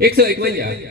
151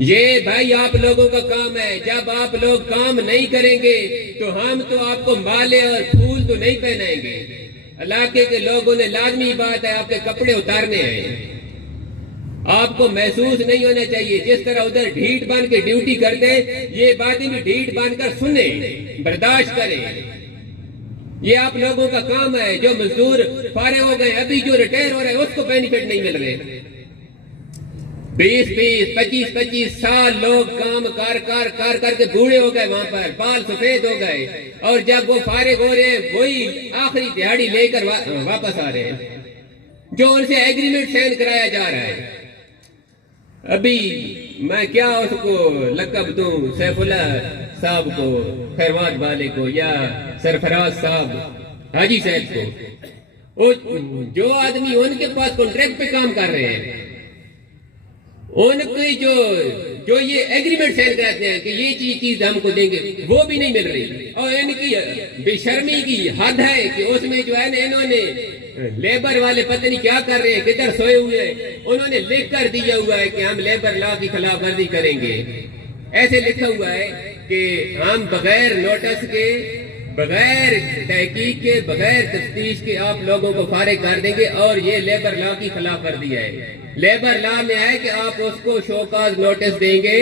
یہ بھائی آپ لوگوں کا کام ہے. جب آپ لوگ کام نہیں کریں گے تو ہم تو آپ کو مالے اور پھول تو نہیں پہنائیں گے. علاقے کے لوگوں نے لازمی بات ہے آپ کے کپڑے اتارنے ہیں. آپ کو محسوس نہیں ہونا چاہیے. جس طرح ادھر ڈھیٹ بن کے ڈیوٹی کرتے یہ باتیں بھی ڈھیٹ بن کر سنیں, برداشت کریں. یہ آپ لوگوں کا کام ہے. جو مزدور فارغ ہو گئے, ابھی جو ریٹائر ہو رہے ہیں اس کو بینیفٹ نہیں مل رہے. 20 25 سال لوگ کام کر کے بوڑھے ہو گئے, وہاں پر بال سفید ہو گئے, اور جب وہ فارغ ہو رہے ہیں وہی آخری دہاڑی لے کر واپس آ رہے ہیں جو ان سے ایگریمنٹ سائن کرایا جا رہا ہے. ابھی میں کیا اس کو لقب دوں, سیف اللہ صاحب کو, خیروات والے کو, یا سرفراز صاحب, حاجی صاحب کو, جو آدمی ان کے پاس کانٹریکٹ پہ کام کر رہے ہیں, ان کی جو یہ ایگریمنٹ سائن کراتے ہیں کہ یہ چیز ہم کو دیں گے, وہ بھی نہیں مل رہی. اور ان کی بے شرمی کی حد ہے کہ اس میں جو ہے نا انہوں نے لیبر والے پتہ نہیں کیا کر رہے ہیں, کدھر سوئے ہوئے ہیں, انہوں نے لکھ کر دیا ہوا ہے کہ ہم لیبر لا کی خلاف ورزی کریں گے. ایسے لکھا ہوا ہے کہ ہم بغیر نوٹس کے, بغیر تحقیق کے, بغیر تفتیش کے آپ لوگوں کو فارغ کر دیں گے, اور یہ لیبر لا کی خلاف ورزی ہے. لیبر لا میں ہے کہ آپ اس کو شوکاز نوٹس دیں گے,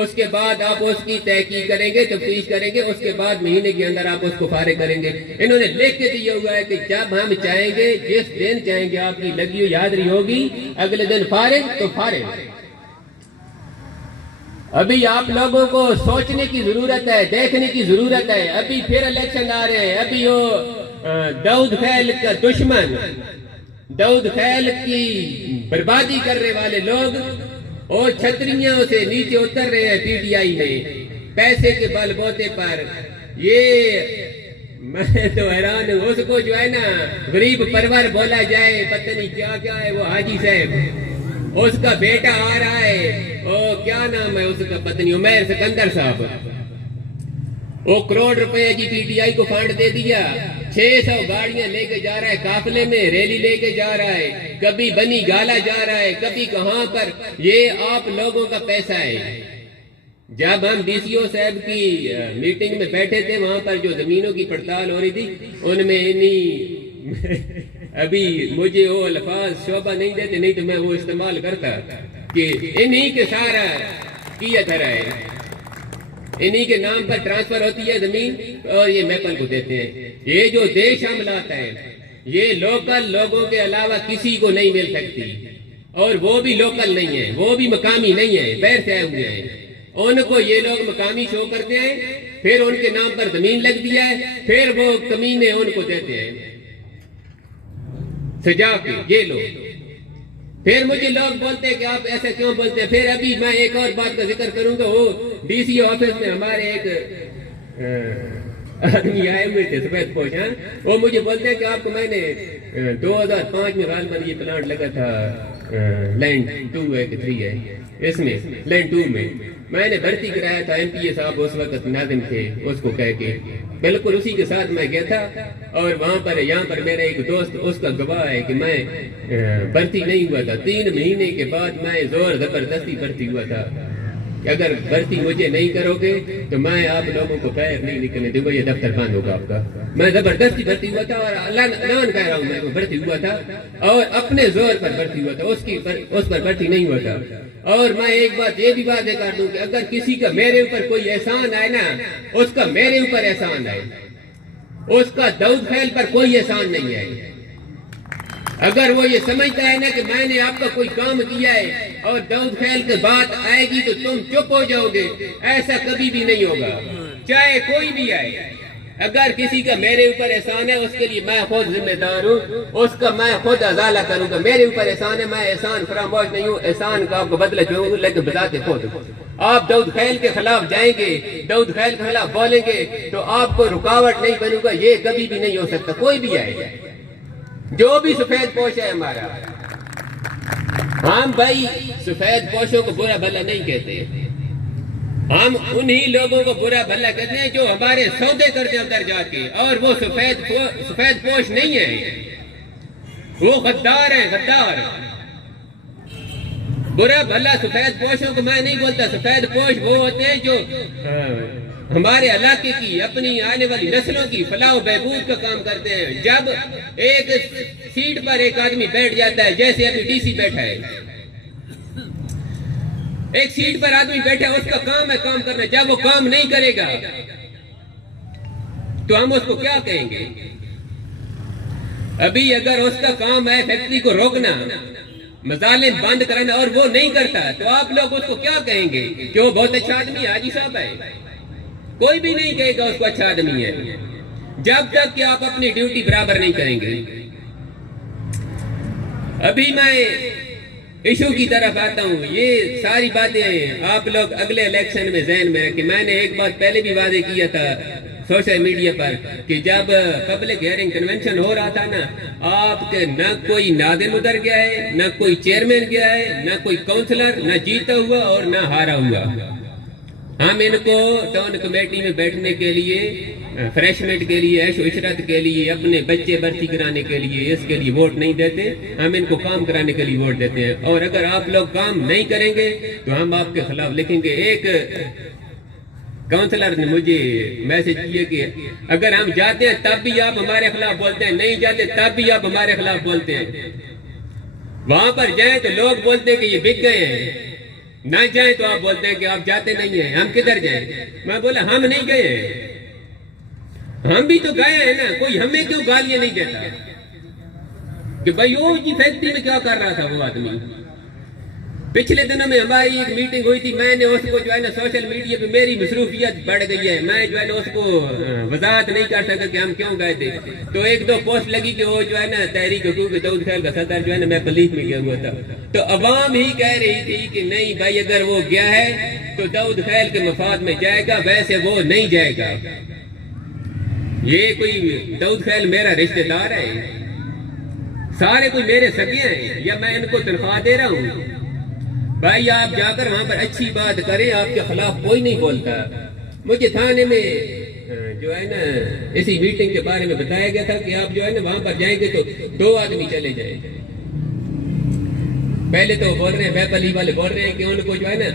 اس کے بعد آپ اس کی تحقیق کریں گے, تفتیش کریں گے, اس کے بعد مہینے کے اندر آپ اس کو فارغ کریں گے. انہوں نے لکھ کے دیا ہوا ہے کہ جب ہم چاہیں گے, جس دن چاہیں گے, آپ کی لگی ہوئی یاد رہی ہوگی, اگلے دن فارغ تو فارغ. ابھی آپ لوگوں کو سوچنے کی ضرورت ہے, دیکھنے کی ضرورت ہے. ابھی پھر الیکشن آ رہے ہیں. ابھی وہ داؤد خیل کا دشمن, داؤد خیل کی بربادی کرنے والے لوگ اور چھتریوں سے نیچے اتر رہے ہیں پی ٹی آئی میں پیسے کے بل بوتے پر. یہ میں تو حیران ہوں. اس کو جو ہے نا غریب پرور بولا جائے, پتہ نہیں کیا کیا ہے. وہ حاجی صاحب, اس کا بیٹا آ رہا ہے, او کیا نام ہے اس کا, پتہ نہیں, عمیر سکندر صاحب, وہ کروڑ روپے جی پی ٹی آئی کو فنڈ دے دیا. 600 گاڑیاں لے کے جا رہا ہے, قافلے میں ریلی لے کے جا رہا ہے, کبھی بنی گالا جا رہا ہے, کبھی کہاں پر. یہ آپ لوگوں کا پیسہ ہے. جب ہم ڈی سی او صاحب کی میٹنگ میں بیٹھے تھے, وہاں پر جو زمینوں کی پڑتال ہو رہی تھی, ان میں ابھی مجھے وہ الفاظ شعبہ نہیں دیتے, نہیں تو میں وہ استعمال کرتا کہ انہی کے سارا کیا دھرا ہے, انہی کے نام پر ٹرانسفر ہوتی ہے زمین, اور یہ میپل کو دیتے ہیں. یہ جو دیش عملات ہے, یہ لوکل لوگوں کے علاوہ کسی کو نہیں مل سکتی, اور وہ بھی لوکل نہیں ہے, وہ بھی مقامی نہیں ہے, باہر سے آئے ہوئے ہیں. ان کو یہ لوگ مقامی شو کرتے ہیں, پھر ان کے نام پر زمین لگ دیا ہے, پھر وہ کمینے ان کو دیتے ہیں سجا کے, یہ لوگ. پھر مجھے لوگ بولتے ہیں کہ آپ ایسا کیوں بولتے ہیں. پھر ابھی میں ایک اور بات کا ذکر کروں گا. وہ ڈی سی آفس میں ہمارے ایک آدمی آئے ہوئے تھے سفید پوش, وہ مجھے بولتے ہیں کہ آپ کو میں نے 2005 میں غالباً یہ پلانٹ لگا تھا لینڈ 2 ہے کہ 3 ہے, اس میں لینڈ 2 میں نے بھرتی کرایا تھا. ایم پی اے صاحب اس وقت ناظم تھے, اس کو کہہ کے بالکل اسی کے ساتھ میں گیا تھا. اور وہاں پر یہاں پر میرا ایک دوست, اس کا گواہ ہے کہ میں بھرتی نہیں ہوا تھا. 3 مہینے کے بعد میں زور زبردستی بھرتی ہوا تا کہ اگر بھرتی مجھے نہیں کرو گے تو میں آپ لوگوں کو باہر نہیں نکلنے دوں گا, یہ دفتر بند ہوگا آپ کا. میں زبردستی بھرتی ہوا تھا, اور اعلان کہہ رہا ہوں, میں بھرتی ہوا تھا اور اپنے زور پر بھرتی ہوا تھا, اس پر بھرتی نہیں ہوا تھا. اور میں ایک بات یہ بھی واضح کر دوں کہ اگر کسی کا میرے اوپر کوئی احسان آئے نا, اس کا میرے اوپر احسان آئے, اس کا داؤد خیل پر کوئی احسان نہیں ہے. اگر وہ یہ سمجھتا ہے نا کہ میں نے آپ کا کوئی کام کیا ہے اور داؤد خیل کی بات آئے گی تو تم چپ ہو جاؤ گے, ایسا کبھی بھی نہیں ہوگا, چاہے کوئی بھی آئے. اگر کسی کا میرے اوپر احسان ہے, اس کے لیے میں خود ذمہ دار ہوں, اس کا میں خود ازالہ کروں گا. میرے اوپر احسان ہے, میں احسان فراموش نہیں ہوں, احسان کا آپ کو بدلہ چاہوں, لیکن بذات خود آپ داؤد خیل کے خلاف جائیں گے, داؤد خیل کے خلاف بولیں گے تو آپ کو رکاوٹ نہیں بنوں گا. یہ کبھی بھی نہیں ہو سکتا, کوئی بھی آئے, جو بھی سفید پوش ہے ہمارا. ہم بھائی سفید پوشوں کو برا بھلا نہیں کہتے, ہم انہی لوگوں کو برا بھلا کہتے ہیں جو ہمارے سودے کرتے ہیں اندر جا کے, اور وہ سفید پوش نہیں ہے, وہ غدار ہیں, غدار. برا بھلا سفید پوشوں کو میں نہیں بولتا. سفید پوش وہ ہوتے ہیں جو ہمارے علاقے کی اپنی آنے والی نسلوں کی فلاح و بہبود کا کام کرتے ہیں. جب ایک سیٹ پر ایک آدمی بیٹھ جاتا ہے, جیسے ابھی ڈی سی بیٹھا ہے, ایک سیٹ پر آدمی بیٹھا ہے, اس کا کام ہے کام کرنا. جب وہ کام نہیں کرے گا تو ہم اس کو کیا کہیں گے؟ ابھی اگر اس کا کام ہے فیکٹری کو روکنا, مظالم بند کرنا, اور وہ نہیں کرتا تو آپ لوگ اس کو کیا کہیں گے کہ وہ بہت اچھا آدمی ہے, حاجی صاحب ہے؟ کوئی بھی نہیں کہے گا اس کو اچھا آدمی ہے, جب تک کہ آپ اپنی ڈیوٹی برابر نہیں کریں گے. ابھی میں ایشو کی طرف آتا ہوں. یہ ساری باتیں آپ لوگ اگلے الیکشن میں ذہن میں رکھیں. میں نے ایک بات پہلے بھی واضح کیا تھا سوشل میڈیا پر کہ جب پبلک ہیئرنگ کنونشن ہو رہا تھا نا, آپ کے نہ کوئی ناظم ادھر گیا ہے, نہ کوئی چیئرمین گیا ہے, نہ کوئی کونسلر, نہ جیتا ہوا اور نہ ہارا ہوا. ہم ان کو ٹاؤن کمیٹی میں بیٹھنے کے لیے, فریشمنٹ کے لیے, عیش و عشرت کے لیے, اپنے بچے بھرتی کرانے کے لیے, اس کے لیے ووٹ نہیں دیتے. ہم ان کو کام کرانے کے لیے ووٹ دیتے ہیں. اور اگر آپ لوگ کام نہیں کریں گے تو ہم آپ کے خلاف لکھیں گے. ایک کاؤنسلر نے مجھے میسج کیا کہ اگر ہم جاتے ہیں تب بھی آپ ہمارے خلاف بولتے ہیں, نہیں جاتے تب بھی آپ ہمارے خلاف بولتے ہیں. وہاں پر جائیں تو لوگ بولتے ہیں کہ یہ بک گئے ہیں, نہ جائیں تو آپ بولتے ہیں کہ آپ جاتے نہیں ہیں. ہم کدھر جائیں؟ میں بولا ہم نہیں گئے ہیں, ہم بھی تو گئے ہیں نا. کوئی ہمیں کیوں گالیاں نہیں دیتا کہ بھائی وہ جی فیکٹری میں کیا کر رہا تھا وہ آدمی. پچھلے دنوں میں ہماری ایک میٹنگ ہوئی تھی, میں نے اس کو جو ہے نا سوشل میڈیا پہ میری مصروفیت بڑھ گئی ہے, میں جو ہے نا اس کو وضاحت نہیں کر سکا کہ ہم کیوں گئے تھے. تو ایک دو پوسٹ لگی کہ وہ جو ہے نا تحریک حقوق داؤد خیل کا صدر جو ہے نا میں پلیس میں گیا ہوا تھا. تو عوام ہی کہہ رہی تھی کہ نہیں بھائی اگر وہ گیا ہے تو داؤد خیل کے مفاد میں جائے گا, ویسے وہ نہیں جائے گا. یہ کوئی داؤد خیل میرا رشتہ دار ہے؟ سارے کوئی میرے سگے ہیں یا میں ان کو تنخواہ دے رہا ہوں؟ بھائی آپ جا کر وہاں پر اچھی بات کریں, آپ کے خلاف کوئی نہیں بولتا. مجھے تھانے میں جو ہے نا اسی میٹنگ کے بارے میں بتایا گیا تھا کہ آپ جو ہے نا وہاں پر جائیں گے تو 2 آدمی چلے جائیں. پہلے تو بول رہے ہیں بیپ علی والے بول رہے ہیں کہ ان کو جو ہے نا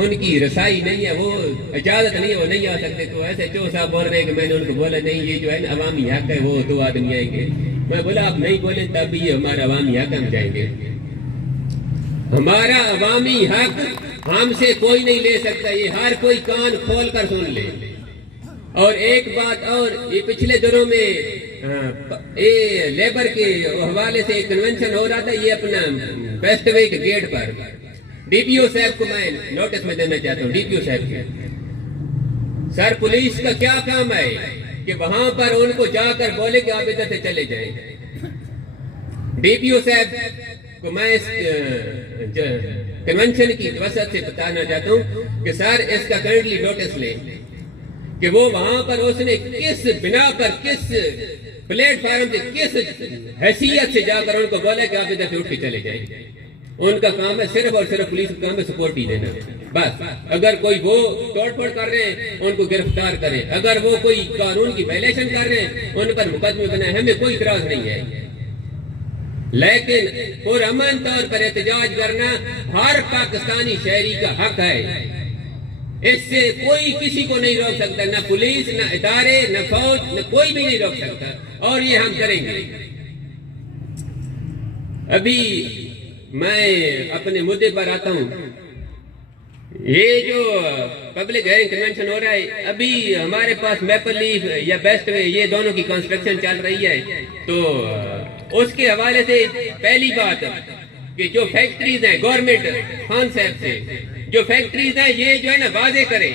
ان کی رسائی نہیں ہے, وہ اجازت نہیں ہے, وہ نہیں آ سکتے. تو ایسے چو صاحب بول رہے ہیں کہ میں نے ان کو بولا نہیں, یہ جو ہے نا عوامی حق ہے, وہ 2 آدمی آئیں گے. میں بولا آپ نہیں بولیں تب بھی یہ ہمارا عوامی حق, ہم جائیں گے. ہمارا عوامی حق ہم سے کوئی نہیں لے سکتا, یہ ہر کوئی کان کھول کر سن لے. اور ایک بات اور, یہ پچھلے دنوں میں لیبر کے حوالے سے ایک کنونشن ہو رہا تھا, یہ اپنا بیسٹ وے کے گیٹ پر ڈی پی او صاحب کو میں نوٹس میں دینا چاہتا ہوں. ڈی پی او صاحب کے سر پولیس کا کیا کام ہے کہ وہاں پر ان کو جا کر بولے کہ آپ ادھر سے چلے جائیں. ڈی پی او صاحب کو میں اس کنونشن کی وسط سے بتانا چاہتا ہوں کہ سر اس کا کرنٹلی نوٹس لیں کہ وہ وہاں پر اس نے کس بنا پر, کس پلیٹ فارم سے, کس حیثیت سے جا کر ان کو بولے کہ آپ ادھر سے اٹھ کے چلے جائیں. ان کا کام ہے صرف اور صرف پولیس کا کام ہے سپورٹ ہی دینا. بس اگر کوئی وہ توڑ پھوڑ کر رہے ہیں ان کو گرفتار کریں, اگر وہ کوئی قانون کی وائلیشن کر رہے ہیں ان پر مقدمے بنائیں, ہمیں کوئی اعتراض نہیں ہے. لیکن پرامن طور پر احتجاج کرنا ہر پاکستانی شہری کا حق ہے. اس سے کوئی کسی کو نہیں روک سکتا, نہ پولیس, نہ ادارے, نہ فوج, نہ کوئی بھی نہیں روک سکتا, اور یہ ہم کریں گے. ابھی میں اپنے مدعے پر آتا ہوں. یہ جو پبلک ہیئرنگ کنونشن ہو رہا ہے, ابھی ہمارے پاس میپل لیف یا بیسٹ وے یہ دونوں کی کنسٹرکشن چل رہی ہے. تو اس کے حوالے سے پہلی بات کہ جو فیکٹریز ہیں گورنمنٹ خان صاحب سے, جو فیکٹریز ہیں یہ جو ہے نا واضح کریں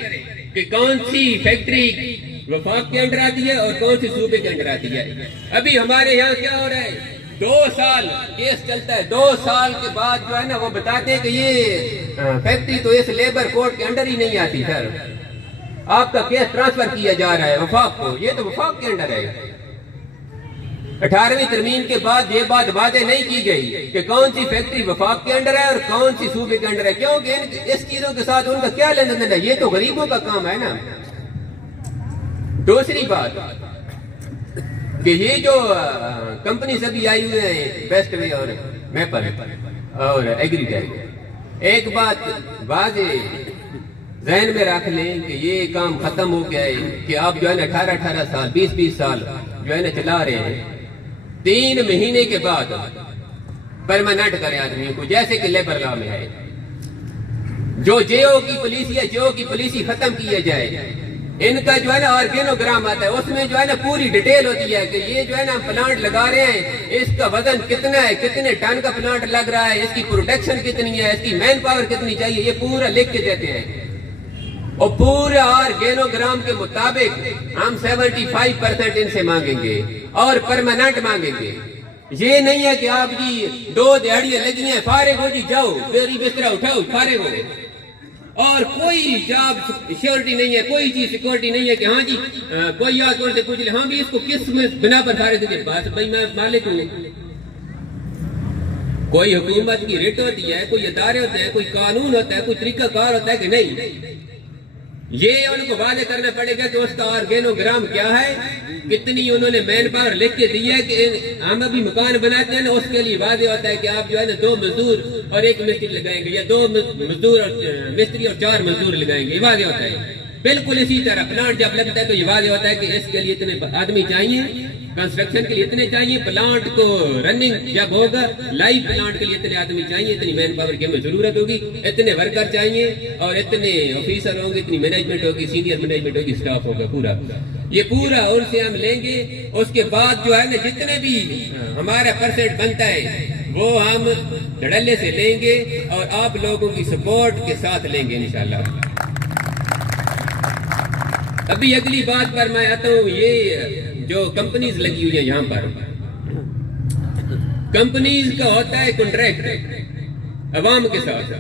کہ کون سی فیکٹری وفاق کے انڈر آتی ہے اور کون سی صوبے کے انڈر آتی ہے. ابھی ہمارے یہاں کیا ہو رہا ہے, 2 سال کیس چلتا ہے, 2 سال کے بعد جو ہے نا وہ بتاتے ہیں کہ یہ فیکٹری تو اس لیبر کوڈ کے انڈر ہی نہیں آتی. سر آپ کا کیس ٹرانسفر کیا جا رہا ہے وفاق کو, یہ تو وفاق کے انڈر ہے. 18ویں ترمیم کے بعد یہ بات واضح نہیں کی گئی کہ کون سی فیکٹری وفاق کے انڈر ہے اور کون سی صوبے کے انڈر ہے, کیونکہ اس چیزوں کے ساتھ ان کا کیا لینا دینا ہے, یہ تو غریبوں کا کام ہے نا. دوسری بات کہ یہ جو کمپنی سبھی آئی ہوئے ہیں بیسٹ وے اور میپل, اور ایگریٹیک۔ ایک بات واضح ذہن میں رکھ لیں کہ یہ کام ختم ہو گیا ہے کہ آپ جو ہے نا 18 سال 20 سال جو ہے نا چلا رہے ہیں، 3 مہینے کے بعد پرماننٹ کریں آدمیوں کو، جیسے کہ لیبر لا میں ہے۔ جو جیو کی پالیسی ہے، جیو کی پالیسی ختم کیا جائے۔ ان کا جو ہے نا آرگینوگرام آتا ہے، اس میں جو ہے نا پوری ڈیٹیل ہوتی ہے کہ یہ جو ہے نا ہم پلانٹ لگا رہے ہیں، اس کا وزن کتنا ہے، کتنے ٹن کا پلانٹ لگ رہا ہے، اس کی پروڈکشن کتنی ہے، اس کی مین پاور کتنی چاہیے، یہ پورا لکھ کے دیتے ہیں۔ اور پورے آرگینوگرام کے مطابق ہم 75% ان سے مانگیں گے اور پرماننٹ مانگیں گے۔ یہ نہیں ہے کہ آپ جی 2 دہاڑیاں لگی ہیں، فارغ ہو جی جاؤ، میری بستر اٹھاؤ، فارغ ہو، اور کوئی جاب سیکورٹی نہیں ہے، کوئی چیز سیکورٹی نہیں ہے کہ ہاں جی کوئی آج سے پوچھ لے ہاں بھی اس کو کس بنا پر فارغ کیجیے، بس بھائی میں مالک ہوں۔ کوئی حکومت کی ریٹ ہوتی ہے، کوئی ادارے ہوتے ہیں، کوئی قانون ہوتا ہے، کوئی طریقہ کار ہوتا ہے کہ نہیں؟ یہ ان کو واضح کرنا پڑے گا کہ اس کا آرگینوگرام کیا ہے، کتنی انہوں نے مین پاور لکھ کے دی ہے کہ ہم ابھی مکان بناتے ہیں نا، اس کے لیے واضح ہوتا ہے کہ آپ جو ہے نا 2 مزدور اور 1 مستری لگائیں گے، یا 2 مزدور اور مستری اور 4 مزدور لگائیں گے، یہ واضح ہوتا ہے۔ بالکل اسی طرح پلانٹ جب لگتا ہے تو یہ واضح ہوتا ہے کہ اس کے لیے اتنے آدمی چاہیے، کنسٹرکشن کے لیے اتنے چاہیے، پلانٹ کو رننگ جب ہوگا لائیو پلانٹ کے لیے اتنے آدمی چاہیے، اتنی مین پاور کی ہمیں ضرورت ہوگی، اتنے ورکر چاہیے اور اتنے آفیسر ہوں گے، اتنی مینجمنٹ ہوگی، سینئر مینجمنٹ ہوگی، اسٹاف ہوگا پورا۔ یہ پورا اور سے ہم لیں گے۔ اس کے بعد جو ہے نا جتنے بھی ہمارا پرسنٹ بنتا ہے وہ ہم دھڑلے سے لیں گے اور آپ لوگوں کی سپورٹ کے ساتھ لیں گے انشاءاللہ۔ ابھی اگلی بات پر میں آتا ہوں، یہ جو کمپنیز لگی ہوئی ہیں یہاں پر، کمپنیز کا ہوتا ہے کنٹریکٹ عوام کے ساتھ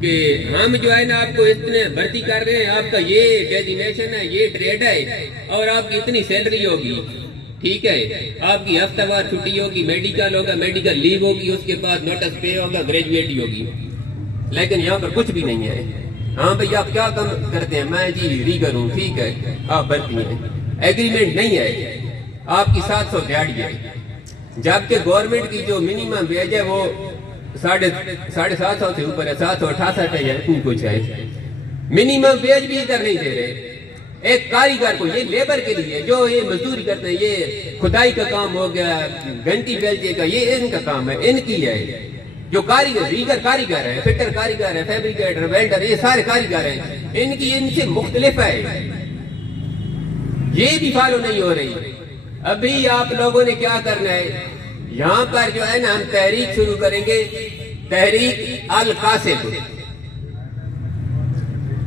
کہ ہم جو ہے نا آپ کو اتنے بھرتی کر رہے ہیں، آپ کا یہ ڈیزیگنیشن ہے، یہ ٹریڈ ہے اور آپ کی اتنی سیلری ہوگی، ٹھیک ہے، آپ کی ہفتہ وار چھٹی ہوگی، میڈیکل ہوگا، میڈیکل لیو ہوگی، اس کے بعد نوٹس پے ہوگا، گریجویٹی ہوگی۔ لیکن یہاں پر کچھ بھی نہیں ہے۔ ہاں بھئی آپ کیا کام کرتے ہیں؟ میں جی ریگر ہوں، ٹھیک ہے، آپ بھرتی ہیں، ایگریمنٹ نہیں ہے، آپ کی 700 دیہڑی ہے، جبکہ گورنمنٹ کی جو منیمم ویج ہے وہ 750 سے اوپر ہے، 768 ہے، کچھ ہے، منیمم ویج بھی ادھر نہیں دے رہے۔ ایک کاریگر کو، یہ لیبر کے لیے جو یہ مزدوری کرتے ہیں، یہ کھدائی کا کام ہو گیا، گھنٹی بیلچے کا، یہ ان کا کام ہے، ان کی ہے۔ جو کاریگر، ریگر کاریگر ہے، فٹر کاریگر ہے، فیبریکیٹر، ویلڈر، یہ سارے کاریگر ہیں، ان کی ان سے مختلف ہے، یہ بھی فالو نہیں ہو رہی۔ ابھی آپ لوگوں نے کیا کرنا ہے، یہاں پر جو ہے نا ہم تحریک شروع کریں گے، تحریک القاسب۔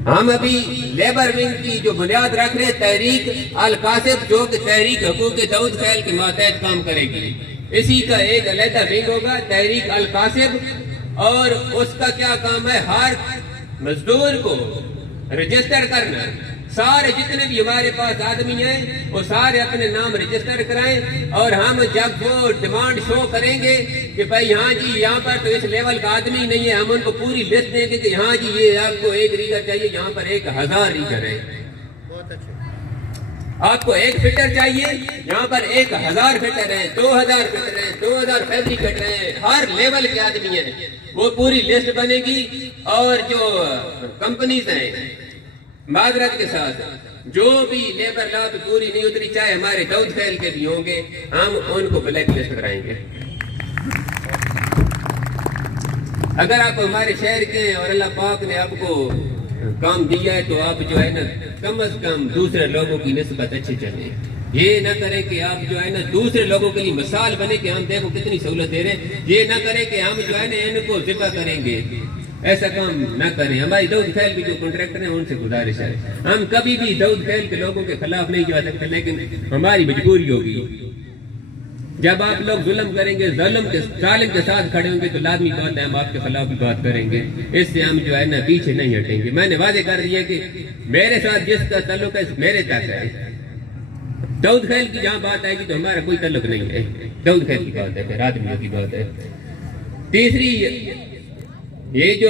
ہم ابھی لیبر ونگ کی جو بنیاد رکھ رہے ہیں تحریک القاسب، جو کہ تحریک حقوق داؤد خیل کے ماتحت کام کرے گی۔ اسی کا ایک علیحدہ ونگ ہوگا تحریک القاسب، اور اس کا کیا کام ہے، ہر مزدور کو رجسٹر کرنا۔ سارے جتنے بھی ہمارے پاس آدمی ہیں وہ سارے اپنے نام رجسٹر کرائیں، اور ہم جب وہ ڈیمانڈ شو کریں گے کہ بھائی ہاں جی یہاں پر تو اس لیول کا آدمی نہیں ہے، ہم ان کو پوری لسٹ دیں گے کہ ہاں جی یہ آپ کو 1 ریگر چاہیے، یہاں پر 1000 ریگر ہے، آپ کو 1 فٹر چاہیے، یہاں پر 1000 فٹر ہیں، 2000 فٹر ہیں، 2000 فیبریکیٹر ہیں، ہر لیول کے آدمی ہیں، وہ پوری لسٹ بنے گی۔ اور جو کمپنیز ہیں معذرت کے ساتھ جو بھی لیبر لا پہ پوری نہیں اتری، چاہے ہمارے داؤد خیل کے بھی ہوں گے، ہم ان کو بلیک لسٹ کرائیں گے۔ اگر آپ ہمارے شہر کے ہیں اور اللہ پاک نے آپ کو کام دیا ہے تو آپ جو ہے نا کم از کم دوسرے لوگوں کی نسبت اچھے چلیں۔ یہ نہ کریں کہ آپ جو ہے نا دوسرے لوگوں کے لیے مثال بنے کہ ہم دیکھو کتنی سہولت دے رہے ہیں، یہ نہ کریں کہ ہم جو ہے نا ان کو ذبح کریں گے، ایسا کام نہ کریں۔ ہماری داؤد خیل کے جو کنٹریکٹر ہیں ان سے گزارش ہے، ہم کبھی بھی داؤد خیل کے لوگوں کے خلاف نہیں جا سکتے، لیکن ہماری مجبوری ہوگی۔ جب آپ لوگ ظلم کریں گے، ظالم کے ساتھ کھڑے ہوں گے تو لازمی بات ہے ہم آپ کے خلاف بھی بات کریں گے، اس سے ہم جو ہے نا پیچھے نہیں ہٹیں گے۔ میں نے واضح کر دیا کہ میرے ساتھ جس کا تعلق ہے میرے تک ہے، داؤد خیل کی جہاں بات آئے گی تو ہمارا کوئی تعلق نہیں ہے، داؤد خیل کی بات ہے، پھر آدمیوں کی بات ہے۔ تیسری، یہ جو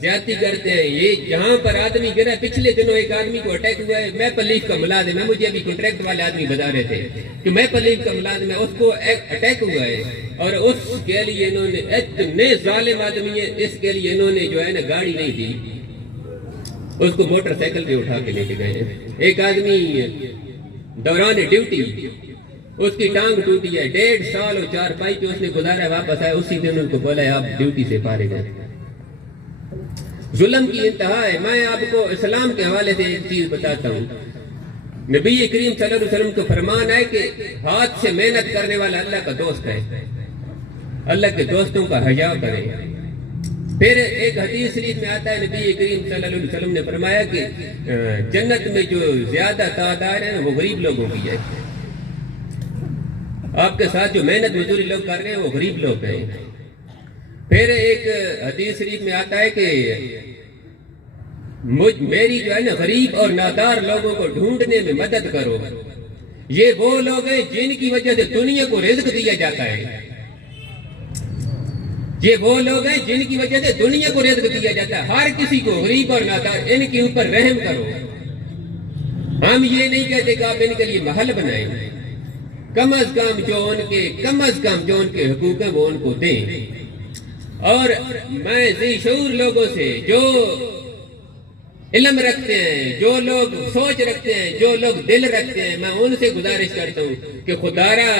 زیادتی کرتے ہیں، یہ جہاں پر آدمی گرا، پچھلے دنوں ایک آدمی کو اٹیک ہوا ہے، میپل لیف کا ملازم ہے، مجھے ابھی کنٹریکٹ والے آدمی بتا رہے تھے کہ میپل لیف کا ملازم ہے، اس کو اٹیک ہوا ہے اور اس کے لیے انہوں نے اتنے ظالم آدمی ہیں، اس کے لیے انہوں نے جو ہے نا گاڑی نہیں دی، اس کو موٹر سائیکل پہ اٹھا کے لے کے گئے ہیں۔ ایک آدمی دوران ڈیوٹی اس کی ٹانگ ٹوٹی ہے، 1.5 سال اور 4 پائی پہ اس نے گزارا، واپس آیا اسی دن ان کو بولا ہے آپ ڈیوٹی سے فارغ ہیں۔ ظلم کی انتہا ہے۔ میں آپ کو اسلام کے حوالے سے ایک چیز بتاتا ہوں، نبی کریم صلی اللہ علیہ وسلم کو فرمان ہے کہ ہاتھ سے محنت کرنے والا اللہ کا دوست ہے، اللہ کے دوستوں کا حیا کرے۔ پھر ایک حدیث شریف میں آتا ہے، نبی کریم صلی اللہ علیہ وسلم نے فرمایا کہ جنت میں جو زیادہ تعداد ہے وہ غریب لوگوں کی ہے، آپ کے ساتھ جو محنت مزدوری لوگ کر رہے ہیں وہ غریب لوگ ہیں۔ پھر ایک حدیث شریف میں آتا ہے کہ میری جو ہے نا غریب اور نادار لوگوں کو ڈھونڈنے میں مدد کرو، یہ وہ لوگ ہیں جن کی وجہ سے دنیا کو رزق دیا جاتا ہے، یہ وہ لوگ ہیں جن کی وجہ سے دنیا کو رزق دیا جاتا ہے۔ ہر کسی کو غریب اور نادار ان کے اوپر رحم کرو۔ ہم یہ نہیں کہتے کہ آپ ان کے لیے محل بنائیں، کم از کم جو ان کے حقوق ہیں وہ ان کو دیں۔ اور میں ذی شعور لوگوں سے جو علم رکھتے ہیں، جو لوگ سوچ رکھتے ہیں، جو لوگ دل رکھتے ہیں، میں ان سے گزارش کرتا ہوں کہ خدارا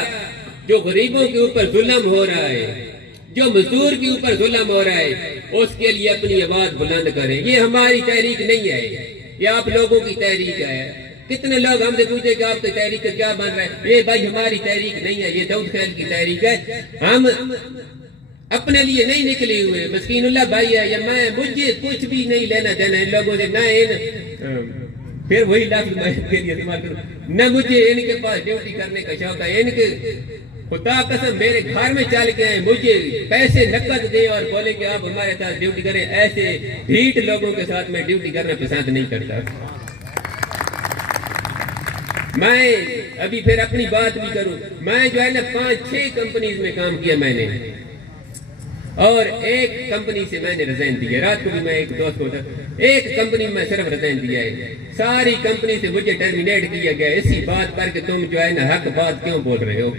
جو غریبوں کے اوپر ظلم ہو رہا ہے، جو مزدور کے اوپر ظلم ہو رہا ہے، اس کے لیے اپنی آواز بلند کریں۔ یہ ہماری تحریک نہیں ہے، یہ آپ لوگوں کی تحریک ہے۔ کتنے لوگ ہم سے پوچھے کہ آپ کی تحریک کا کیا بن رہا ہے؟ یہ بھائی ہماری تحریک نہیں ہے، یہ داؤد خیل کی تحریک ہے۔ ہم اپنے لیے نہیں نکلے ہوئے، مسکین اللہ بھائی ہے یا میں، مجھے کچھ بھی نہیں لینا دینا ان لوگوں سے، نہ پھر وہی لفظ میں کے لیے استعمال کروں، نہ مجھے ان کے پاس ڈیوٹی کرنے کا شوق ہے۔ ان کے خدا قسم میرے گھر میں چل کے ہیں، مجھے پیسے نقد دیں اور بولے کہ آپ ہمارے ساتھ ڈیوٹی کریں، ایسے ڈھیٹ لوگوں کے ساتھ میں ڈیوٹی کرنا پسند نہیں کرتا۔ میں ابھی پھر اپنی بات بھی کروں، میں جو ہے نا 5-6 کمپنیز میں کام کیا میں نے، اور ایک کمپنی سے میں نے ریزائن دیا۔ رات کو بھی میں ایک دوست کو ایک کمپنی میں صرف ریزائن دیا ہے، ساری کمپنی سے مجھے ٹرمینیٹ کیا گیا اسی بات پر کہ تم جو ہے نا حق بات کیوں بول رہے ہو،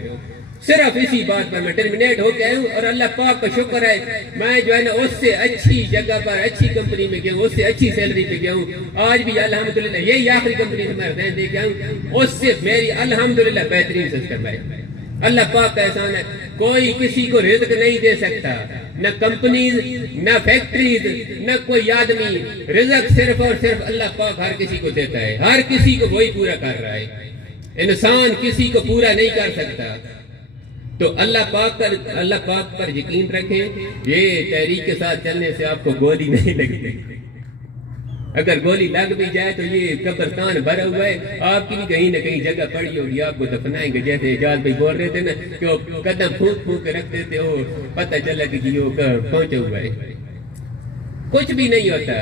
صرف اسی بات پر میں ٹرمینیٹ ہو گیا ہوں۔ اور اللہ پاک کا شکر ہے میں جو ہے نا اس سے اچھی جگہ پر اچھی کمپنی میں گیا ہوں، اس سے اچھی سیلری پہ گیا ہوں۔ آج بھی الحمدللہ یہی آخری کمپنی سے میں ریزائن دے گیا ہوں، اس سے میری الحمدللہ بہترین سسٹم ہے۔ اللہ پاک کا احسان ہے، کوئی کسی کو رزق نہیں دے سکتا، نہ کمپنیز، نہ فیکٹریز، نہ کوئی آدمی۔ رزق صرف اور صرف اللہ پاک ہر کسی کو دیتا ہے، ہر کسی کو وہی پورا کر رہا ہے، انسان کسی کو پورا نہیں کر سکتا۔ تو اللہ پاک پر یقین رکھیں، یہ تحریک کے ساتھ چلنے سے آپ کو گولی نہیں لگتی، اگر گولی لگ بھی جائے تو یہ قبرستان بھرا ہوا ہے، آپ کی بھی کہیں نہ کہیں جگہ پڑی ہوگی، آپ کو دفنائیں گے۔ جیسے اعجاز بھائی بول رہے تھے نا کہ وہ قدم پھونک پھونک کے رکھ دیتے ہو، پتہ چلا کہ وہ پہنچا ہوا ہے، کچھ بھی نہیں ہوتا۔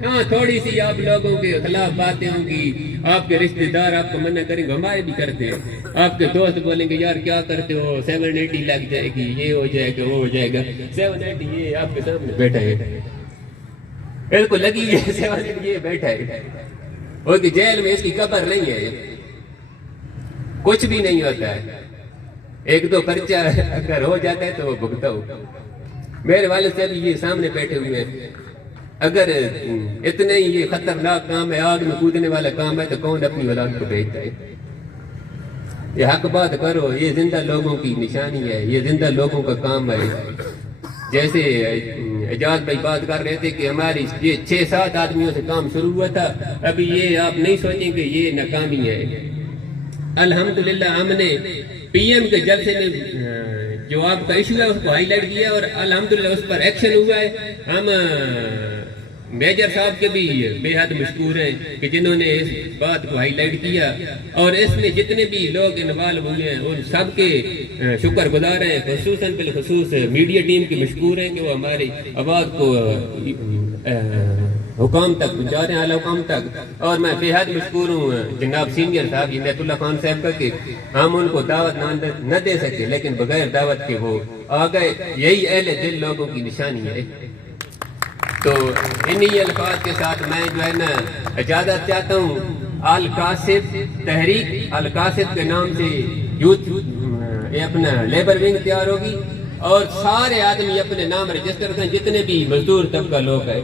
ہاں تھوڑی سی آپ لوگوں کے خلاف باتیں ہوں گی، آپ کے رشتہ دار آپ کو منع کریں گے، ہمارے بھی کرتے ہیں، آپ کے دوست بولیں گے یار کیا کرتے ہو، 780 لگ جائے گی، یہ ہو جائے گا وہ ہو جائے گا۔ 780 یہ آپ کے سامنے بیٹھا ہے، اس کو لگی ہے 780 یہ بیٹھا ہے، اور کہ جیل میں اس کی قبر نہیں ہے، کچھ بھی نہیں ہوتا ہے، ایک دو پرچہ اگر ہو جاتا ہے تو وہ بھگتا ہو۔ میرے والد صاحب یہ سامنے بیٹھے ہوئے ہیں، اگر اتنے ہی یہ خطرناک کام ہے، آگ میں کودنے والا کام ہے، تو کون اپنی اولاد کو بھیجتا ہے؟ یہ حق بات کرو، یہ زندہ لوگوں کی نشانی ہے، یہ زندہ لوگوں کا کام ہے۔ جیسے اعجاز بھائی بات کر رہے تھے کہ ہماری یہ 6-7 آدمیوں سے کام شروع ہوا تھا، ابھی یہ آپ نہیں سوچیں کہ یہ ناکامی ہے۔ الحمدللہ ہم نے پی ایم کے جلسے میں جو آپ کا ایشو ہے اس کو ہائی لائٹ کیا، اور الحمدللہ اس پر ایکشن ہوا ہے۔ ہم میجر صاحب کے بھی بے حد مشکور ہیں کہ جنہوں نے اس بات کو ہائی لائٹ کیا، اور اس میں جتنے بھی لوگ انوالو ہوئے ہیں ان سب کے شکر گزار ہیں، خصوصاً بالخصوص میڈیا ٹیم کی مشکور ہیں کہ وہ ہماری آواز کو حکام تک پہنچا رہے ہیں، اعلیٰ حکام تک۔ اور میں بے حد مشکور ہوں جناب سینئر صاحب عنایت اللہ خان صاحب کا کہ ہم ان کو دعوت نہ دے سکتے، لیکن بغیر دعوت کے وہ آ گئے، یہی اہل دل لوگوں کی نشانی ہے۔ تو انہی الفاظ کے ساتھ میں جو ہے نا اجازت چاہتا ہوں۔ القاصد تحریک القاصد کے نام سے یوتھ یہ اپنا لیبر ونگ تیار ہوگی اور سارے آدمی اپنے نام رجسٹر کریں، جتنے بھی مزدور طبقہ لوگ ہیں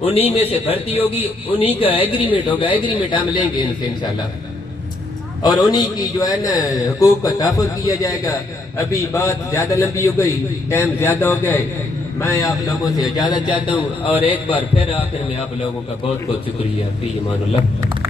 انہی میں سے بھرتی ہوگی، انہی کا ایگریمنٹ ہوگا، ایگریمنٹ ہم لیں گے ان سے انشاءاللہ، اور انہی کی جو ہے نا حقوق کا تحفظ کیا جائے گا۔ ابھی بات زیادہ لمبی ہو گئی، ٹائم زیادہ ہو گئے، میں آپ لوگوں سے اجازت چاہتا ہوں، اور ایک بار پھر آخر میں آپ لوگوں کا بہت بہت شکریہ، فی امان اللہ۔